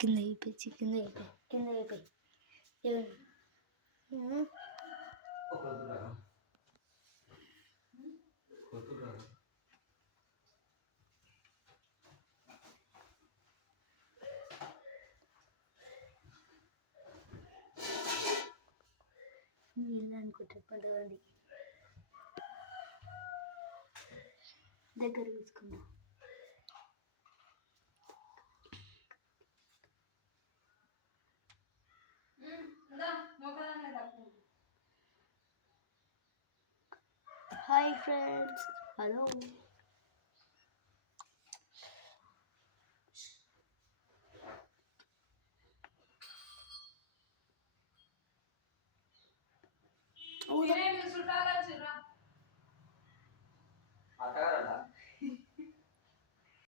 కింద అయిపోయి కింద అయిపోయి కింద అయిపోయి వీళ్ళు అనుకుంటారు కొంతమంది. దగ్గర తీసుకుందాం. Hi friends, hello.